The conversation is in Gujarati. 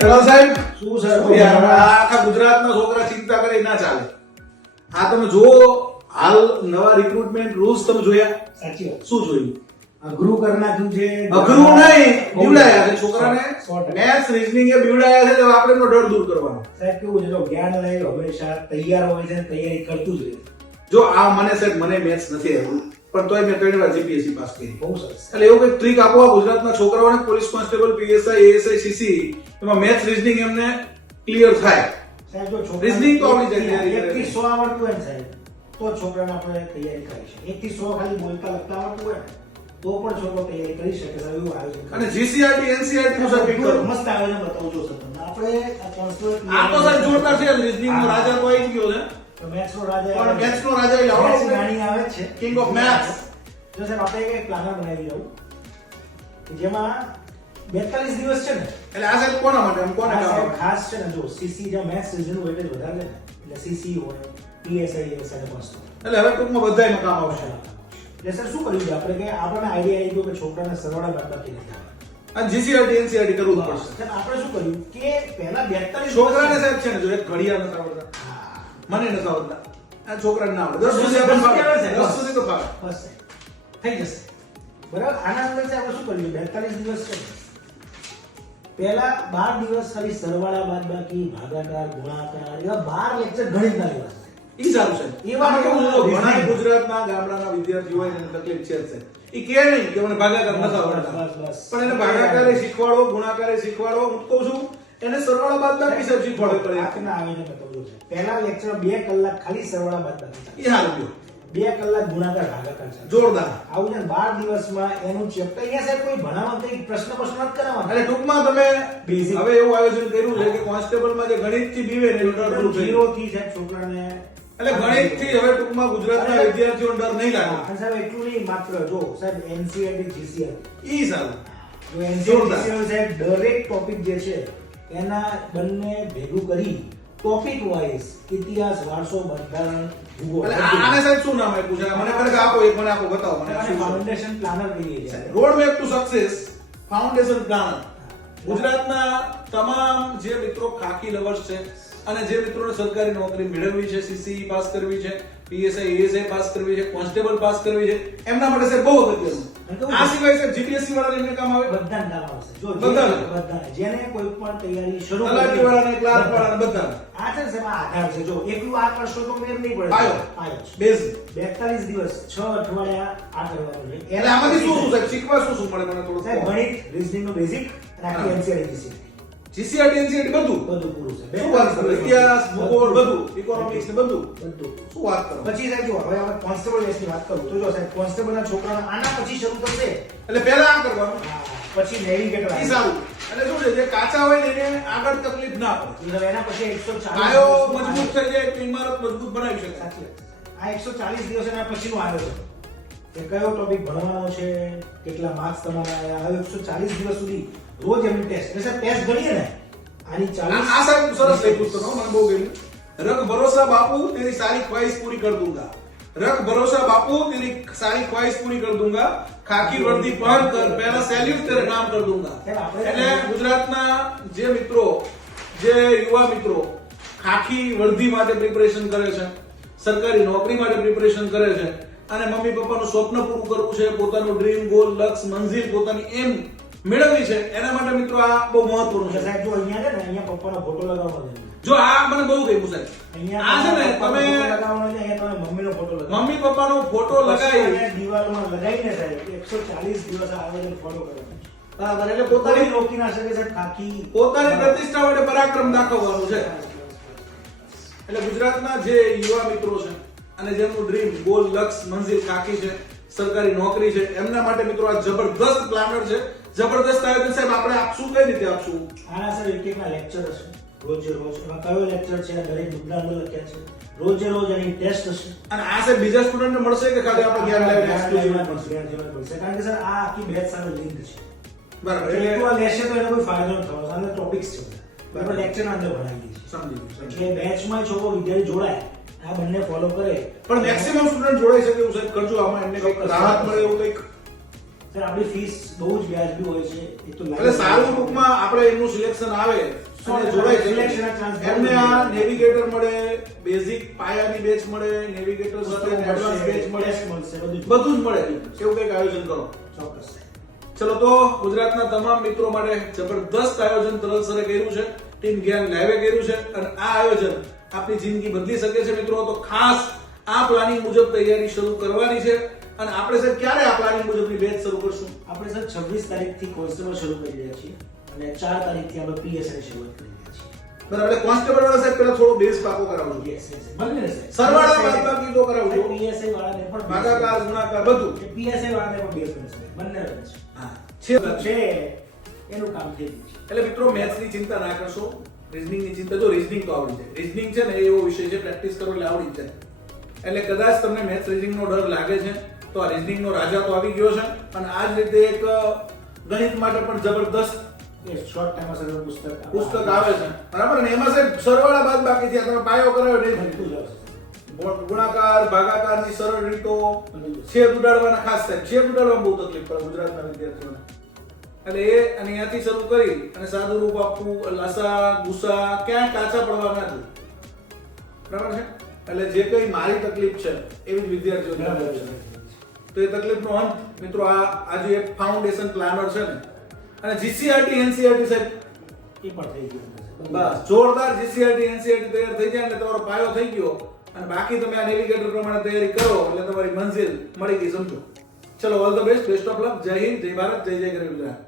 સાહેબ શું સર આખા ગુજરાતના છોકરા ચિંતા કરે ના ચાલે. આ તમે જો હાલ નવા રિક્રુટમેન્ટ રૂલ્સ તમે જોયા? સાચી વાત. શું જોયું? અઘરું કરી નાખ્યું છે. અઘરું નહીં, બીવડાયા છે છોકરાને. 100%. મેથ્સ રીઝનિંગ એ બીવડાયા છે, તો આપણે એનો ડર દૂર કરવાનો. સાહેબ કેવું છે, જો જ્ઞાન લઈ હંમેશા તૈયાર હોય છે, તૈયારી કરતું જ રહે. જો આ મને સાહેબ મને મેથ્સ નથી આવ્યું, પણ તોય મેં 3 વાર જીપીએસસી પાસ કરી. બહુ સરસ. એટલે એવું કઈ ટ્રીક આપો આ ગુજરાતના છોકરાઓને, police constable, PSI, ASI, CC, એમાં મેથ્સ રીઝનિંગ એમને ક્લિયર થાય. સાહેબ જો Reasoning તો આવડી જાય. 1 થી 100 આવડતું હોય ને સાહેબ, તો છોકરાને આપણે તૈયારી કરી શકીએ. 1 થી 100 ખાલી બોલતા લખતા આવડતું હોય ને, તો પણ છોકરો તૈયારી કરી શકે. સાહેબ એવું આયોજન અને જીસીઆરટી એનસીઆરટી નું સર્ટિફિકેટ કરો. મસ્ત આયોજન બતાવજો સર તમને. આપણે આ કોન્સ્ટેબલ આ તો સાહેબ જોરદાર છે. રીઝનિંગ નો રાજા તો આવી ગયો છે, મેથ્સ નો રાજા પણ મેથ્સ નો રાજા એટલે મેથ્સ આવડો નાની આવે છે, કિંગ ઓફ મેથ્સ. જો સાહેબ આપણે એક પ્લાનર બનાવી દઉં કે જેમાં 42 દિવસ છે ને, એટલે આ સાહેબ કોના માટે આમ કોને આ કામ સાહેબ આવે? ખાસ છે ને, જો સીસી જે મેથ્સ રીઝનિંગ વેટેજ વધારે લે ને, એટલે સીસી હોય, પીએસઆઈ એસઆઈ કોન્સ્ટેબલ. એટલે હવે ટૂંકમાં બધાયમાં કામ આવશે. એટલે સર શું કર્યું છે આપણે કે આપણને આઈડિયા આવી ગયો કે છોકરાને સરવાળા બાદબાકી નથી આવડતી. અને જીસીઆરટી એનસીઆરટી કરવું જ પડશે. સાહેબ આપણે શું કર્યું કે પહેલા 42 છોકરાને સાહેબ છે ને, જો એક ઘડિયાળ નથી આવડતા, મને નથી આવડતા, આ છોકરાને ના આવડે. 10 સુધી આપણે ફાવે. 10 સુધી તો ફાવે. બસ સાહેબ થઈ જશે બરાબર. આના અંદર છે આપણે શું કર્યું 42 દિવસ છે પહેલા 12 દિવસ ખાલી સરવાળા બાદબાકી ભાગાકાર ગુણાકાર એવા 12 લેક્ચર ગણિતના લેવા છે. ઈ સારું છે. એમાં કેવું છે, ઘણા ગુજરાતના ગામડાના વિદ્યાર્થીઓ હોય એને તકલીફ છે જ છે. ઈ કે નહીં કે મને ભાગાકાર નથી આવડતા, બસ. પણ એને ભાગાકારે શીખવાડો, ગુણાકારે શીખવાડો. હું કહું છું એને સરવાળા બાદબાકી સાહેબ શીખવાડો પડે. આજના આવીને બતાવજો છે પહેલા લેક્ચર 2 કલાક ખાલી સરવાળા બાદબાકી, ઈ સારું ગયું. 2 કલાક ગુણાકાર ભાગાકાર છે. જોરદાર. આવું છે 12 દિવસમાં એનું ચેપ્ટર. અહીંયા સાહેબ કોઈ ભણાવવા કઈ પ્રશ્ન નથી કરાવવાના. અને ટૂંકમાં તમે Basic. હવે એવું આયોજન કર્યું છે કે કોન્સ્ટેબલમાં જે ગણિતથી બીવે ને એનો ડર દૂર થઈ ગયો. 0 થી સાહેબ છોકરાને એટલે ગણિતથી હવે ટૂંકમાં ગુજરાતના વિદ્યાર્થીઓને ડર નહીં લાગે. અને સાહેબ એટલું નહીં માત્ર જો સાહેબ એનસીઆરટી જીસીઆરટી ઈ સારું. જો એનસીઆરટી સાહેબ દરેક ટોપિક જે છે એના બંને ભેગું કરી ટોપિક વાઇઝ ઇતિહાસ, વારસો, બંધારણ, ભૂગોળ એટલે આને સાહેબ શું નામ આપ્યું છે? મને ખરેખર આપો, એક મને આપો, બતાવો મને શું છે? ફાઉન્ડેશન પ્લાનર કહીએ છીએ. Road map to success foundation plan. ગુજરાતના તમામ જે મિત્રો ખાકી લવર્સ છે અને જે મિત્રોને સરકારી નોકરી મેળવવી છે, સીસી પાસ કરવી છે, પીએસઆઈ એએસઆઈ પાસ કરવી છે, કોન્સ્ટેબલ પાસ કરવી છે, એમના માટે સાહેબ બહુ અગત્યનું. આ સિવાય સાહેબ જીપીએસસી વાળાને એમને કામ આવે, બધાને કામ આવશે. જો બધાને. બધાને જેને કોઈ પણ તૈયારી શરૂ તલાટી વાળાને, ક્લાર્ક વાળાને, બધાને. આ છે ને સાહેબ આ આધાર છે. જો એકલું આ કરશો તો મેર નહીં પડે. આયો. આયો છે. બેઝ. 42 દિવસ 6 અઠવાડિયા આ કરવાનું છે. એટલે આમાંથી શું શું સાહેબ શીખવા શું શું મળે મને થોડું સાહેબ કહો. ગણિત, રીઝનિંગ નો બેઝિક અને આખી એનસીઆરટી જીસીઆરટી એનસીઆરટી બધું બધું પૂરું છે. શું વાત કરો? ઇતિહાસ, ભૂગોળ બધું, ઇકોનોમિક્સ ને બધું. બધું. શું વાત કરો? પછી સાહેબ જો હવે આપણે કોન્સ્ટેબલ બેચની વાત કરું તો જો સાહેબ કોન્સ્ટેબલના છોકરાના આના પછી શરૂ થશે. એટલે પહેલા આ કરવાનું. પછી નેવિગેટર ઈ સારું. એટલે શું છે, જે કાચા હોય ને એને આગળ તકલીફ ના પડે. એના પછી 140 પાયો મજબૂત થઈ જાય તો ઇમારત મજબૂત બનાવી શકાય. સાચી વાત. આ 140 દિવસ એના પછીનું આયોજન કે કયો ટોપિક ભણવાનો છે, કેટલા માર્ક્સ તમારા આવ્યા. હવે 140 દિવસ સુધી રોજ એમની ટેસ્ટ. એટલે સાહેબ ટેસ્ટ ગણીએ ને આની 40 આ સાહેબ સરસ લખ્યું છે, મને બહુ ગમ્યું. રખ ભરોસા બાપू तेरी सारी ख्वाहिश पूरी कर दूंगा. रख भरोसा बापू तेरी सारी ख्वाहिश पूरी कर दूंगा. खाकी वर्दी पहन कर पहला सैल्यूट तेरे नाम कर दूंगा. એટલે ગુજરાતના જે મિત્રો, જે યુવા મિત્રો ખાકી વર્દી માટે પ્રિપરેશન કરે છે, સરકારી નોકરી માટે પ્રિપરેશન કરે છે અને મમ્મી પપ્પાનું સ્વપ્ન પૂરું કરવું છે, પોતાનું ડ્રીમ, ગોલ, લક્ષ્ય, મંજિલ, પોતાની એમ મેળવવી છે, એના માટે મિત્રો આ બહુ મહત્વનું છે. સાહેબ જો અહીંયા છે ને અહીંયા પપ્પાનો ફોટો લગાવવાનો છે. જો આ મને બહુ ગમ્યું સાહેબ. અહીંયા આ છે ને પપ્પાનો તમે ફોટો લગાવવાનો છે, અહીંયા તમે મમ્મીનો ફોટો લગાવો. મમ્મી પપ્પાનો ફોટો લગાવી દિવાલમાં લગાવીને સાહેબ 140 દિવસ આ આયોજન ફોલો કરો. બરાબર. એટલે પોતાની પોતાની રોકી ના શકે સાહેબ ખાકી પોતાની પ્રતિષ્ઠા માટે પરાક્રમ દાખવવાનું છે. એટલે ગુજરાતના જે યુવા મિત્રો છે અને જેમનું ડ્રીમ, ગોલ, લક્ષ્ય, મંજિલ ખાકી છે, સરકારી નોકરી છે, એમના માટે મિત્રો આ જબરદસ્ત પ્લાનર છે, જબરદસ્ત આયોજન. સાહેબ આપણે આપશું, કઈ રીતે આપશું? આના સર એક એકના લેક્ચર હશે રોજે રોજ. એમાં કયો લેક્ચર છે દરેક મુદ્દા અંદર લખ્યા છે. રોજે રોજ એની ટેસ્ટ હશે. અને આ સાહેબ બીજા સ્ટુડન્ટને મળશે કે ખાલી આપણે ધ્યાન લાવીને એક્સક્લુઝિવ મળશે? કારણ કે સર આ આખી બેચ સાથે લિંક છે. બરાબર. એક એટલે વાર લેશે તો એને કોઈ ફાયદો ન થવાનો. આના ટોપિક્સ છે બરાબર, લેક્ચરના અંદર ભણાવી છે. સમજી ગયું. એટલે બેચમાં છોકરો વિદ્યાર્થી જોડાય, આ બંને ફોલો કરે. પણ મેક્સિમમ સ્ટુડન્ટ જોડાઈ શકે એવું સાહેબ કરજો. આમાં એમને કંઈક રાહત મળે એવું કંઈક. સર આપણી ફીસ બહુ જ વ્યાજબી હોય છે. એક તો એટલે સારું ટૂંકમાં આપણે એમનું સિલેક્શન આવે, અને જોડાઈ Selection ના chance શકે. એમને આ નેવિગેટર મળે, બેઝિક પાયાની બેચ મળે, નેવિગેટર સાથે એડવાન્સ બેચ મળે, બધું જ મળે. એવું કંઈક આયોજન કરો. ચોક્કસ. ચલો તો ગુજરાતના તમામ મિત્રો માટે જબરદસ્ત આયોજન તરલ સરે કર્યું છે, ટીમ જ્ઞાન લાઈવે કર્યું છે અને આ આયોજન આપની જિંદગી બદલી શકે છે મિત્રો. તો ખાસ આ પ્લાનિંગ મુજબ તૈયારી શરૂ કરવાની છે. અને આપણે સર ક્યારે આ પ્લાનિંગ મુજબની બેચ શરૂ કરશું? આપણે સર 26 તારીખથી કોન્સ્ટેબલ શરૂ કરી રહ્યા છીએ અને 4 તારીખથી આપણે પીએસઆઈ ની શરૂઆત કરી રહ્યા છીએ. બરાબર. એટલે કોન્સ્ટેબલ વાળા સાહેબ પહેલા થોડો બેઝ પાકો કરાવજો. Yes, yes, બંને રહેશે. સરવાળા બાદબાકી તો કરાવજો. પીએસઆઈ વાળાને પણ ભાગાકાર ગુણાકાર બધું. પીએસઆઈ વાળાને પણ બેઝ રહેશે. બંને રહેશે. હા છે એનું કામ થઈ ગયું છે. એટલે મિત્રો મેથ્સની ચિંતા ના કરશો, રીઝનિંગની ચિંતા. જો રીઝનિંગ તો આવડી જાય. રીઝનિંગ છે ને એ એવો વિષય છે, પ્રેક્ટિસ કરો એટલે આવડી જ જાય. એટલે કદાચ તમને મેથ્સ રીઝનિંગનો ડર લાગે છે તો આ રીઝનિંગનો રાજા તો આવી ગયો છે. અને આ જ રીતે એક ગણિત માટે પણ જબરદસ્ત શોર્ટ ટાઈમ અસર પુસ્તક આવે છે. બરાબર ને? એમાં સાહેબ સરવાળા બાદબાકી થી તમે પાયો કરાવ્યો નહીં. બનતું જ આવશે. ગુણાકાર ભાગાકારની સરળ રીતો, છેદ ઉડાડવાના ખાસ થાય. છેદ ઉડાડવામાં બહુ તકલીફ પડે ગુજરાતના વિદ્યાર્થીઓને. એટલે એ અને અહીંયાથી શરૂ કરી અને સાદું રૂપ આપવું, લસા ગુસા ક્યાંય કાચા પડવા ના દે. બરાબર છે? એટલે જે કઈ મારી તકલીફ છે એવી જ વિદ્યાર્થીઓને છે. તો એ તકલીફનો અંત મિત્રો આ જે એક ફાઉન્ડેશન પ્લાનર છે ને, અને જીસીઆરટી એનસીઆરટી સાહેબ એ પણ થઈ ગયું છે. બસ જોરદાર જીસીઆરટી એનસીઆરટી તૈયાર થઈ જાય એટલે તમારો પાયો થઈ ગયો અને બાકી તમે આ નેવિગેટર પ્રમાણે તૈયારી કરો એટલે તમારી મંજિલ મળી ગઈ સમજો. ચલો all the best of luck. જય હિન્દ, જય ભારત, જય જય ગરવી ગુજરાત.